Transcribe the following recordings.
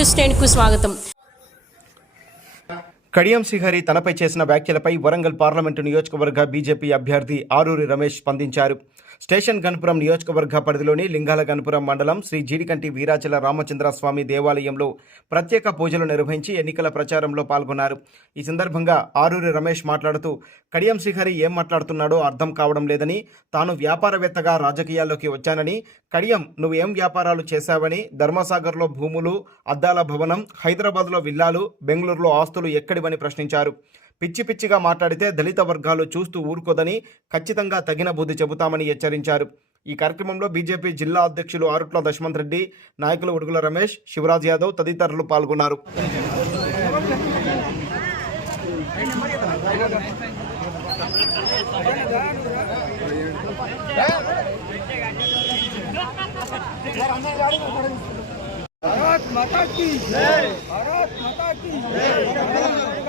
News టెన్కు స్వాగతం. కడియం శ్రీహరి తనపై చేసిన వ్యాఖ్యలపై వరంగల్ పార్లమెంటు నియోజకవర్గ బీజేపీ అభ్యర్థి ఆరూరి రమేష్ స్పందించారు. స్టేషన్ గన్పురం నియోజకవర్గ పరిధిలోని లింగాల గన్పురం మండలం శ్రీ జీడికంటి వీరాచల రామచంద్ర స్వామి దేవాలయంలో ప్రత్యేక పూజలు నిర్వహించి ఎన్నికల ప్రచారంలో పాల్గొన్నారు. ఈ సందర్భంగా ఆరూరి రమేష్ మాట్లాడుతూ కడియం శ్రీహరి ఏం మాట్లాడుతున్నాడో అర్థం కావడం లేదని తాను వ్యాపారవేత్తగా రాజకీయాల్లోకి వచ్చానని కడియం నువ్వు ఏం వ్యాపారాలు చేశావని ధర్మసాగర్లో భూములు అద్దాల భవనం హైదరాబాద్లో విల్లాలు బెంగళూరులో ఆస్తులు ఎక్కడివని ప్రశ్నించారు. పిచ్చి పిచ్చిగా మాట్లాడితే దళిత వర్గాలు చూస్తూ ఊరుకోదని ఖచ్చితంగా తగిన బుద్ధి చెబుతామని హెచ్చరించారు ఈ కార్యక్రమంలో బీజేపీ జిల్లా అధ్యక్షులు ఆరుట్ల దశమంత్ రెడ్డి నాయకులు ఉడుగుల రమేష్ శివరాజ్ యాదవ్ తదితరులు పాల్గొన్నారు भारत माता की जय भारत माता की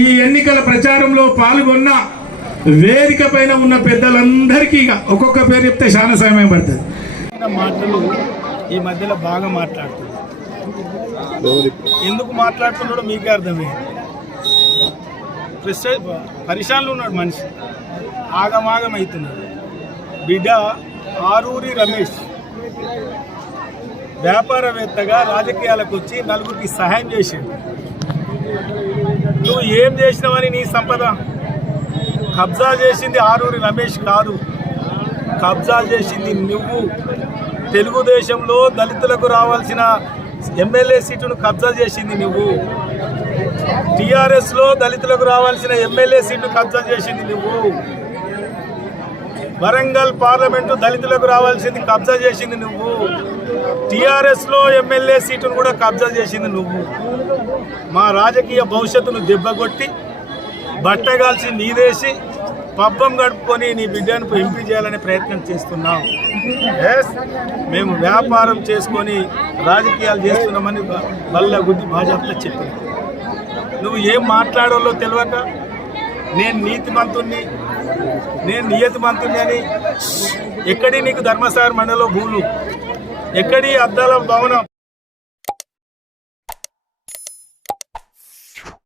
ఈ ఎన్నికల ప్రచారంలో పాల్గొన్న వేదిక పైన ఉన్న పెద్దలందరికీ ఇక ఒక్కొక్క పేరు చెప్తే చాలా సమయం పడుతుంది. మాటలు ఈ మధ్యలో బాగా మాట్లాడుతున్నాడు ఎందుకు మాట్లాడుతున్నాడో మీకే అర్థమైంది ప్రెస్ పరిశాన్లు ఉన్నాడు మనిషి. ఆగమాగం అవుతున్నాడు. బిడ్డ ఆరూరి రమేష్. వ్యాపారవేత్తగా రాజకీయాలకు వచ్చి నలుగురికి సహాయం చేసిండు. నువ్వు ఏం చేసినావని నీ సంపద? కబ్జా చేసింది ఆరూరి రమేష్ కాదు. కబ్జా చేసింది నువ్వు. తెలుగుదేశంలో దళితులకు రావాల్సిన ఎమ్మెల్యే సీటును కబ్జా చేసింది నువ్వు. టీఆర్ఎస్లో దళితులకు రావాల్సిన ఎమ్మెల్యే సీటును కబ్జా చేసింది నువ్వు. వరంగల్ పార్లమెంటు దళితులకు రావాల్సింది కబ్జా చేసింది నువ్వు. టిఆర్ఎస్లో ఎమ్మెల్యే సీటును కూడా కబ్జా చేసింది నువ్వు. మా రాజకీయ భవిష్యత్తును దెబ్బకొట్టి బట్టగాల్సి నీదేసి పబ్బం గడుపుకొని నీ బిడ్డను ఎంపీ చేయాలనే ప్రయత్నం చేస్తున్నాం ఎస్ మేము వ్యాపారం చేసుకొని రాజకీయాలు చేస్తున్నామని బల్ల గుద్ది భాజపా చెప్పింది నువ్వు ఏం మాట్లాడాలో తెలియక నేను నీతిమంతుణ్ణి నేను నియతిమంతుణ్ణి అని ఎక్కడి నీకు ధర్మసాగర్ మండలంలో భూములు? ఎక్కడి అద్దాల భవనం?